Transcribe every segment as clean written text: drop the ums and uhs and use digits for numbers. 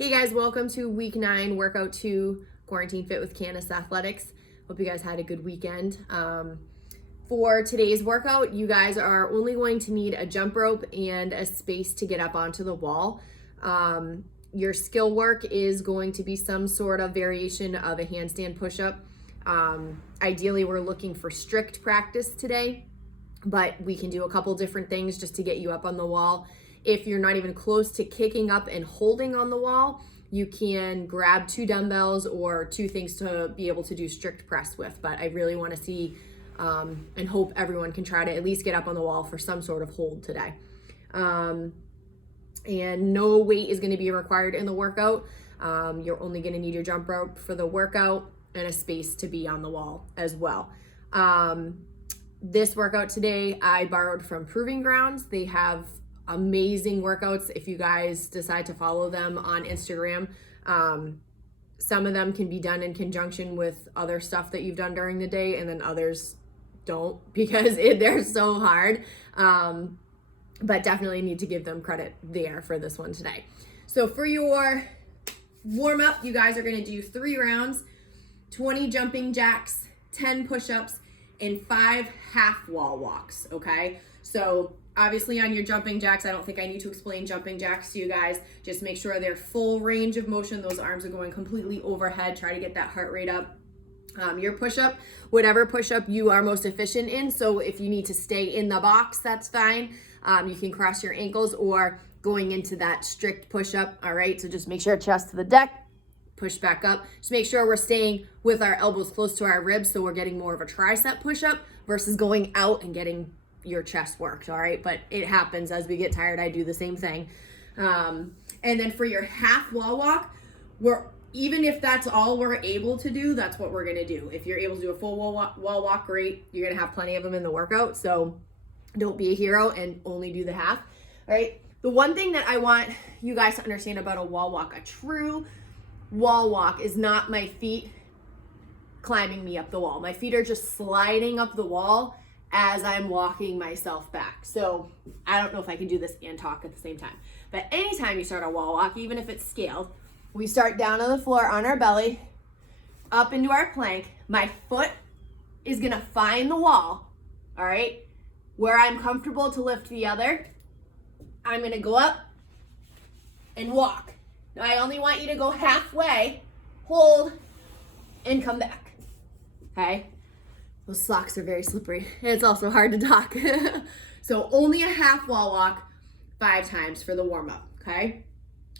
Hey guys, welcome to week 9, workout 2, Quarantine Fit with Candace Athletics. Hope you guys had a good weekend. For today's workout, you guys are only going to need a jump rope and a space to get up onto the wall. Your skill work is going to be some sort of variation of a handstand push-up. Ideally, we're looking for strict practice today, but we can do a couple different things just to get you up on the wall. If you're not even close to kicking up and holding on the wall, you can grab 2 dumbbells or 2 things to be able to do strict press with. But I really want to see and hope everyone can try to at least get up on the wall for some sort of hold today. And no weight is going to be required in the workout. You're only going to need your jump rope for the workout and a space to be on the wall as well. This workout today I borrowed from Proving Grounds. They have amazing workouts if you guys decide to follow them on Instagram. Some of them can be done in conjunction with other stuff that you've done during the day, and then others don't because they're so hard. But definitely need to give them credit there for this one today. So for your warm up, you guys are going to do 3 rounds, 20 jumping jacks, 10 push-ups, and 5 half wall walks, okay? So obviously on your jumping jacks, I don't think I need to explain jumping jacks to you guys. Just make sure they're full range of motion. Those arms are going completely overhead. Try to get that heart rate up. Your push-up, whatever push-up you are most efficient in. So if you need to stay in the box, that's fine. You can cross your ankles or going into that strict push-up, all right? So just make sure chest to the deck, push back up. Just make sure we're staying with our elbows close to our ribs so we're getting more of a tricep push-up versus going out and getting your chest worked, all right? But it happens as we get tired. I do the same thing. And then for your half wall walk, even if that's all we're able to do, that's what we're gonna do. If you're able to do a full wall walk, great. You're gonna have plenty of them in the workout, so don't be a hero and only do the half, all right? The one thing that I want you guys to understand about a wall walk, a true wall walk is not my feet climbing me up the wall. My feet are just sliding up the wall as I'm walking myself back. So I don't know if I can do this and talk at the same time. But anytime you start a wall walk, even if it's scaled, we start down on the floor on our belly, up into our plank. My foot is gonna find the wall, all right? Where I'm comfortable to lift the other, I'm gonna go up and walk. Now I only want you to go halfway, hold, and come back, okay? Those socks are very slippery. And it's also hard to talk. So only a half wall walk 5 times for the warm up, okay?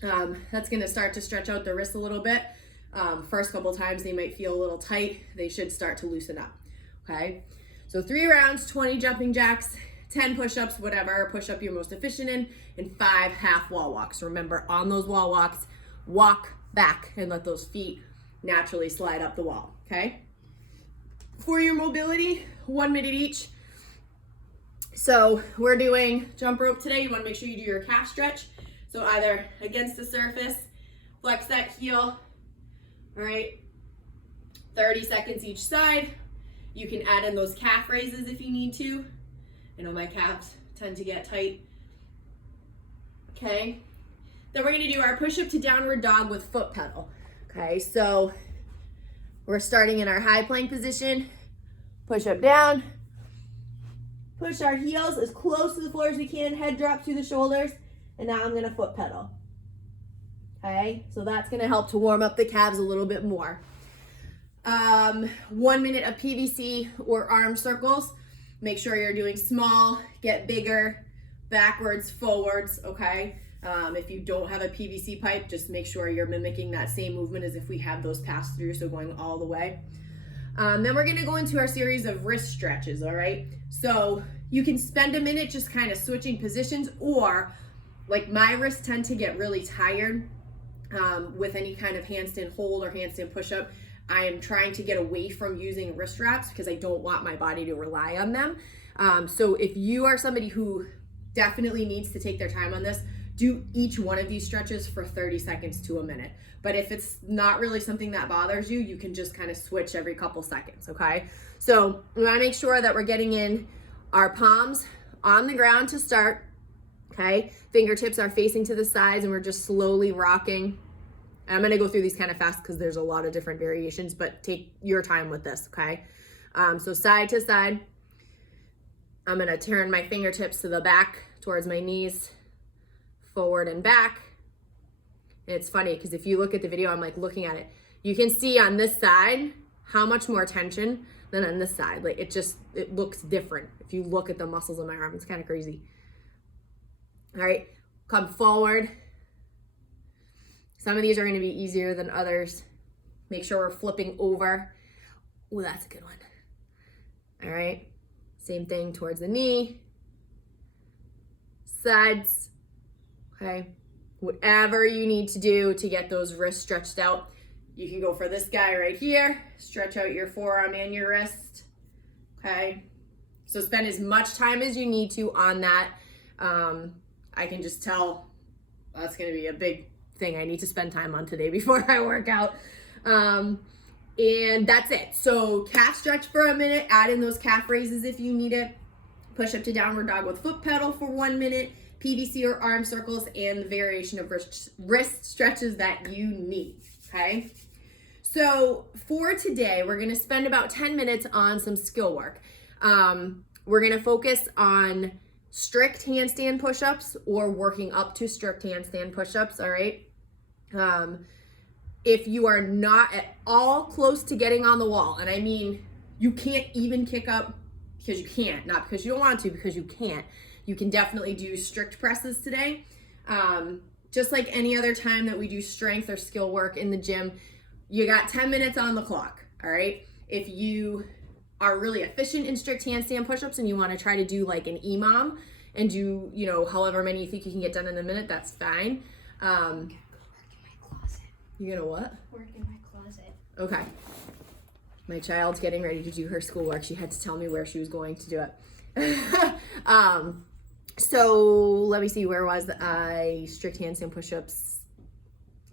That's gonna start to stretch out the wrists a little bit. First couple times they might feel a little tight. They should start to loosen up, okay? So 3 rounds, 20 jumping jacks, 10 push-ups, whatever push-up you're most efficient in, and 5 half wall walks. Remember, on those wall walks, walk back and let those feet naturally slide up the wall, okay? For your mobility, 1 minute each. So we're doing jump rope today. You want to make sure you do your calf stretch. So either against the surface, flex that heel, all right? 30 seconds each side. You can add in those calf raises if you need to. I know my calves tend to get tight. Okay. Then we're going to do our push-up to downward dog with foot pedal. Okay, so we're starting in our high plank position, push up down, push our heels as close to the floor as we can, head drop through the shoulders, and now I'm gonna foot pedal. Okay, so that's gonna help to warm up the calves a little bit more. 1 minute of PVC or arm circles. Make sure you're doing small, get bigger, backwards, forwards, okay? If you don't have a PVC pipe, just make sure you're mimicking that same movement as if we have those pass through, so going all the way. Then we're gonna go into our series of wrist stretches, all right? So you can spend a minute just kind of switching positions, or like my wrists tend to get really tired with any kind of handstand hold or handstand push-up. I am trying to get away from using wrist wraps because I don't want my body to rely on them. So if you are somebody who definitely needs to take their time on this, do each one of these stretches for 30 seconds to a minute. But if it's not really something that bothers you, you can just kind of switch every couple seconds, okay? So we wanna make sure that we're getting in our palms on the ground to start, okay? Fingertips are facing to the sides and we're just slowly rocking And I'm gonna go through these kind of fast because there's a lot of different variations, but take your time with this, okay? So side to side. I'm gonna turn my fingertips to the back towards my knees, forward and back. And it's funny because if you look at the video, I'm like looking at it. You can see on this side how much more tension than on this side. Like it looks different. If you look at the muscles in my arm, it's kind of crazy. All right, come forward. Some of these are gonna be easier than others. Make sure we're flipping over. Oh, that's a good one. All right, same thing towards the knee. Sides, okay? Whatever you need to do to get those wrists stretched out. You can go for this guy right here. Stretch out your forearm and your wrist, okay? So spend as much time as you need to on that. I can just tell that's gonna be a big thing I need to spend time on today before I work out. And that's it. So calf stretch for a minute, add in those calf raises if you need it. Push up to downward dog with foot pedal for 1 minute, PVC or arm circles, and the variation of wrist stretches that you need, okay? So for today, we're gonna spend about 10 minutes on some skill work. We're gonna focus on strict handstand push-ups or working up to strict handstand push-ups, all right? If you are not at all close to getting on the wall, and I mean, you can't even kick up because you can't, not because you don't want to, because you can't. You can definitely do strict presses today. Just like any other time that we do strength or skill work in the gym, you got 10 minutes on the clock, all right? If you are really efficient in strict handstand push-ups and you want to try to do like an EMOM and do, you know, however many you think you can get done in a minute, that's fine. You're gonna what? Work in my closet. Okay. My child's getting ready to do her schoolwork. She had to tell me where she was going to do it. So let me see, where was I? Strict handstand push-ups.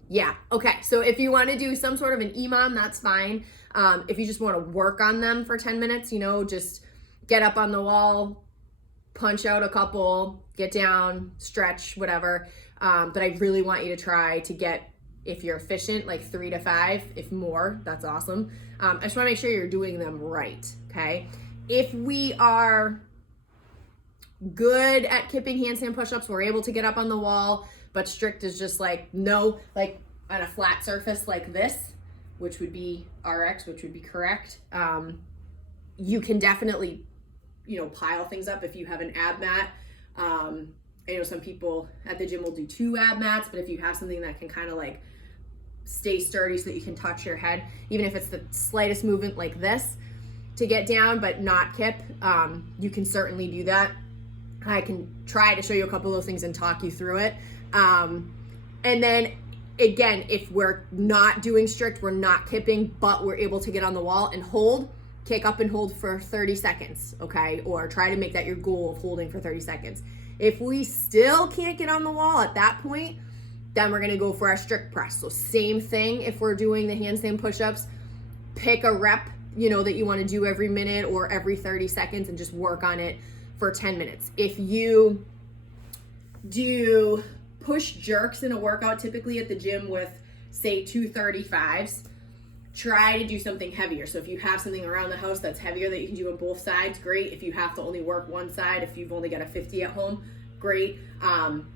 Yeah, okay. So if you want to do some sort of an EMOM, that's fine. If you just want to work on them for 10 minutes, you know, just get up on the wall, punch out a couple, get down, stretch, whatever. But I really want you to try to get, if you're efficient, like 3 to 5, if more, that's awesome. I just wanna make sure you're doing them right, okay? If we are good at kipping handstand push-ups, we're able to get up on the wall, but strict is just like, no, like on a flat surface like this, which would be RX, which would be correct. You can definitely, you know, pile things up if you have an ab mat. I know some people at the gym will do 2 ab mats, but if you have something that can kind of like stay sturdy so that you can touch your head, even if it's the slightest movement like this to get down but not kip, you can certainly do that. I can try to show you a couple of those things and talk you through it. And then again, if we're not doing strict, we're not kipping, but we're able to get on the wall and hold, kick up and hold for 30 seconds, okay? Or try to make that your goal of holding for 30 seconds. If we still can't get on the wall at that point, then we're gonna go for our strict press. So same thing, if we're doing the handstand push-ups, pick a rep, you know, that you wanna do every minute or every 30 seconds and just work on it for 10 minutes. If you do push jerks in a workout, typically at the gym with, say, 235s, try to do something heavier. So if you have something around the house that's heavier that you can do on both sides, great. If you have to only work one side, if you've only got a 50 at home, great.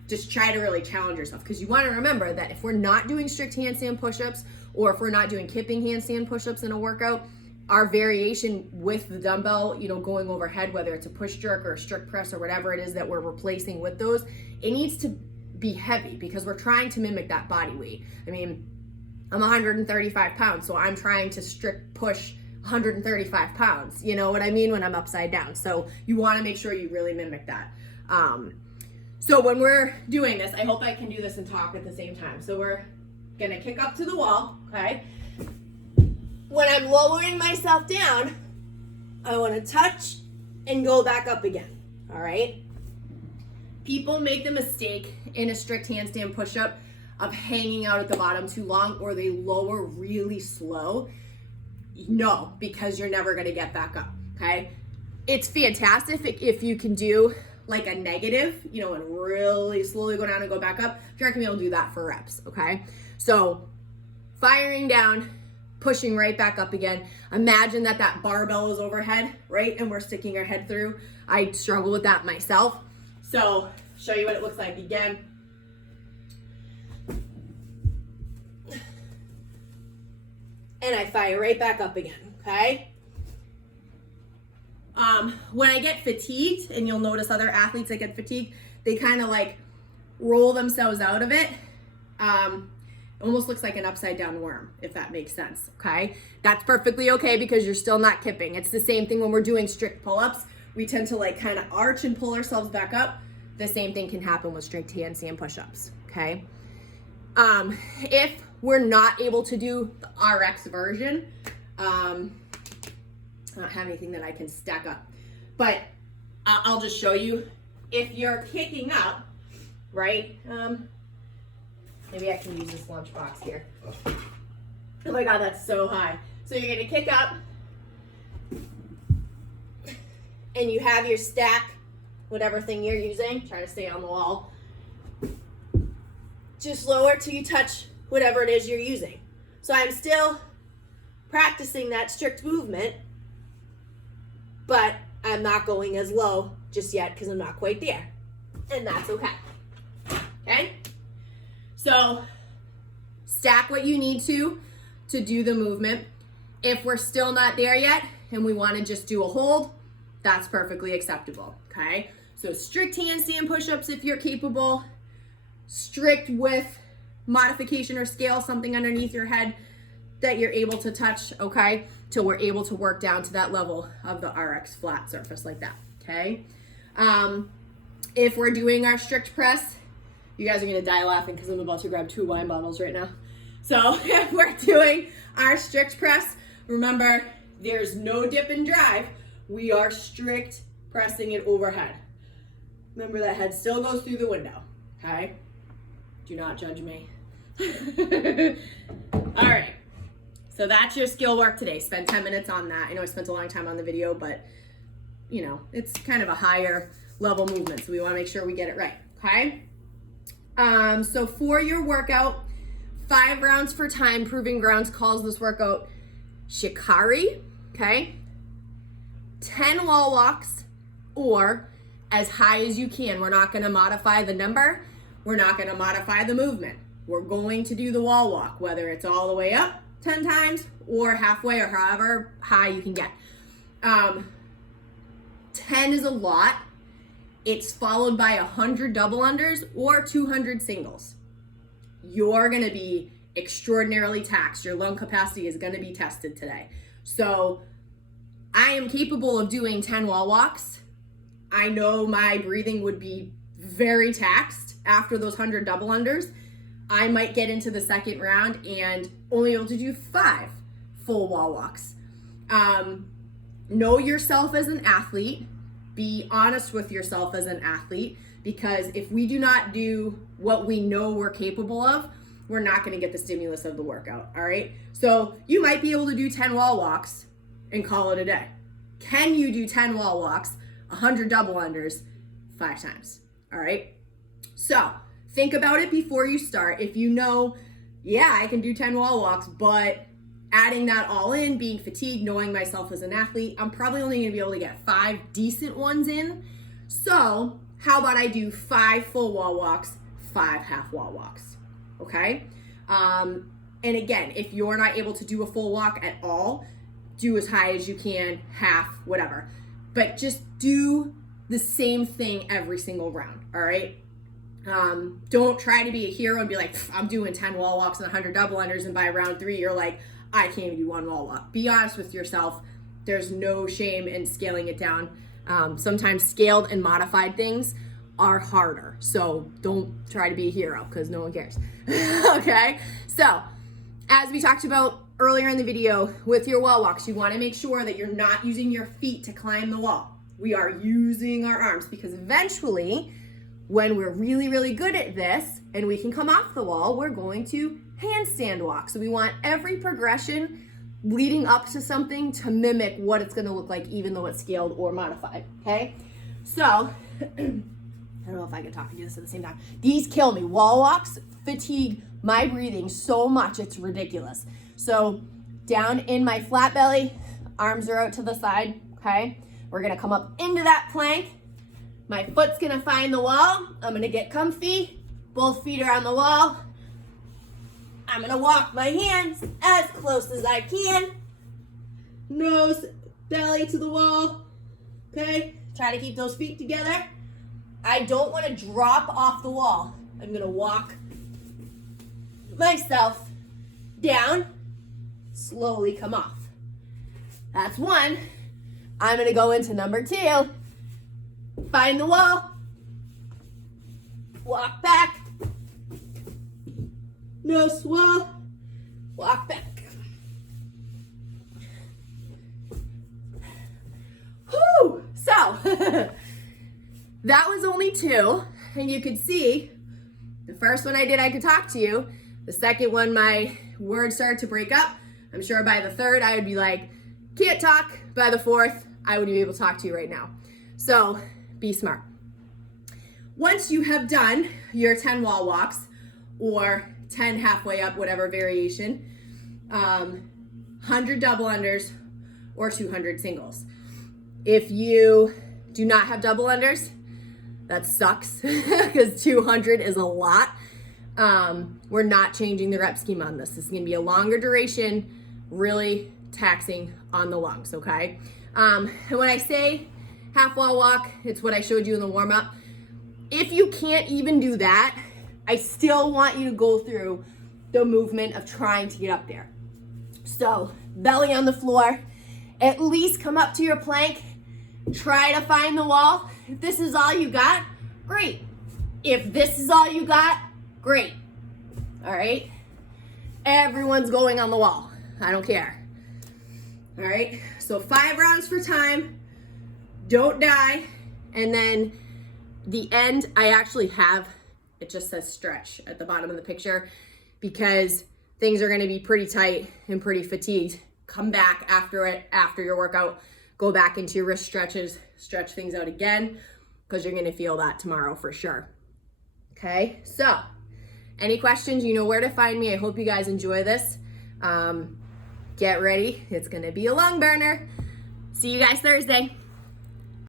Just try to really challenge yourself, because you want to remember that if we're not doing strict handstand push-ups, or if we're not doing kipping handstand push-ups in a workout, our variation with the dumbbell, you know, going overhead, whether it's a push jerk or a strict press or whatever it is that we're replacing with those, it needs to be heavy because we're trying to mimic that body weight. I mean, I'm 135 pounds, so I'm trying to strict push 135 pounds. You know what I mean? When I'm upside down. So you want to make sure you really mimic that. So when we're doing this, I hope I can do this and talk at the same time. So we're going to kick up to the wall, okay? When I'm lowering myself down, I want to touch and go back up again, all right? People make the mistake in a strict handstand push-up of hanging out at the bottom too long, or they lower really slow. No, because you're never gonna get back up, okay? It's fantastic if you can do like a negative, you know, and really slowly go down and go back up. You're not gonna be able to do that for reps, okay? So firing down, pushing right back up again. Imagine that barbell is overhead, right? And we're sticking our head through. I struggle with that myself. So show you what it looks like again. And I fire right back up again, okay? When I get fatigued, and you'll notice other athletes that get fatigued, they kind of like roll themselves out of it. Almost looks like an upside down worm, if that makes sense, okay? That's perfectly okay because you're still not kipping. It's the same thing when we're doing strict pull-ups. We tend to like kind of arch and pull ourselves back up. The same thing can happen with strict handstand push-ups, okay? If we're not able to do the RX version, I don't have anything that I can stack up, but I'll just show you. If you're kicking up, right? Maybe I can use this lunchbox here. Oh my God, that's so high. So you're gonna kick up and you have your stack, whatever thing you're using, try to stay on the wall. Just lower till you touch whatever it is you're using. So I'm still practicing that strict movement, but I'm not going as low just yet because I'm not quite there. And that's okay. Okay? So stack what you need to do the movement. If we're still not there yet and we want to just do a hold, that's perfectly acceptable. Okay? So strict handstand push-ups if you're capable, strict with modification or scale, something underneath your head that you're able to touch, okay? Till we're able to work down to that level of the RX flat surface like that, okay? If we're doing our strict press, you guys are gonna die laughing because I'm about to grab 2 wine bottles right now. So if we're doing our strict press, remember, there's no dip and drive. We are strict pressing it overhead. Remember that head still goes through the window, okay? Do not judge me. All right, so that's your skill work today. Spend 10 minutes on that. I know I spent a long time on the video, but you know, it's kind of a higher level movement, so we wanna make sure we get it right, okay? So for your workout, 5 rounds for time. Proving Grounds calls this workout Shikari, okay? 10 wall walks or as high as you can. We're not gonna modify the number. We're not gonna modify the movement. We're going to do the wall walk, whether it's all the way up 10 times or halfway or however high you can get. 10 is a lot. It's followed by 100 double unders or 200 singles. You're gonna be extraordinarily taxed. Your lung capacity is gonna be tested today. So I am capable of doing 10 wall walks. I know my breathing would be very taxed after those 100 double unders. I might get into the second round and only able to do 5 full wall walks. Know yourself as an athlete. Be honest with yourself as an athlete, because if we do not do what we know we're capable of, we're not going to get the stimulus of the workout, all right? So you might be able to do 10 wall walks and call it a day. Can you do 10 wall walks, 100 double unders, 5 times, all right? So think about it before you start. If you know, yeah, I can do 10 wall walks, but adding that all in, being fatigued, knowing myself as an athlete, I'm probably only gonna be able to get 5 decent ones in. So how about I do 5 full wall walks, 5 half wall walks, okay? And again, if you're not able to do a full walk at all, do as high as you can, half, whatever. But just do the same thing every single round, all right? Don't try to be a hero and be like, I'm doing 10 wall walks and 100 double unders, and by round 3, you're like, I can't even do 1 wall walk. Be honest with yourself. There's no shame in scaling it down. Sometimes scaled and modified things are harder. So don't try to be a hero because no one cares. Okay? So as we talked about earlier in the video, with your wall walks, you want to make sure that you're not using your feet to climb the wall. We are using our arms, because eventually, when we're really, really good at this and we can come off the wall, we're going to handstand walk. So we want every progression leading up to something to mimic what it's gonna look like, even though it's scaled or modified, okay? So, I don't know if I can talk and do this at the same time. These kill me. Wall walks fatigue my breathing so much, it's ridiculous. So down in my flat belly, arms are out to the side, okay? We're gonna come up into that plank. My foot's gonna find the wall. I'm gonna get comfy. Both feet are on the wall. I'm gonna walk my hands as close as I can. Nose, belly to the wall, okay? Try to keep those feet together. I don't wanna drop off the wall. I'm gonna walk myself down, slowly come off. That's one. I'm gonna go into number 2. Find the wall, walk back, nose wall, walk back. Whew! So, that was only 2, and you could see, the first one I did, I could talk to you. The second one, my words started to break up. I'm sure by the third, I would be like, can't talk. By the fourth, I would be able to talk to you right now. So, be smart. Once you have done your 10 wall walks or 10 halfway up, whatever variation, 100 double unders or 200 singles. If you do not have double unders, that sucks because 200 is a lot. We're not changing the rep scheme on this. This is gonna be a longer duration, really taxing on the lungs, okay? And when I say half wall walk, it's what I showed you in the warm up. If you can't even do that, I still want you to go through the movement of trying to get up there. So belly on the floor, at least come up to your plank, try to find the wall. If this is all you got, great. If this is all you got, great. All right? Everyone's going on the wall. I don't care. All right? So 5 rounds for time. Don't die. And then the end, I actually have, it just says stretch at the bottom of the picture because things are going to be pretty tight and pretty fatigued. Come back after it, after your workout, go back into your wrist stretches, stretch things out again because you're going to feel that tomorrow for sure. Okay, so any questions, you know where to find me. I hope you guys enjoy this. Get ready. It's going to be a lung burner. See you guys Thursday.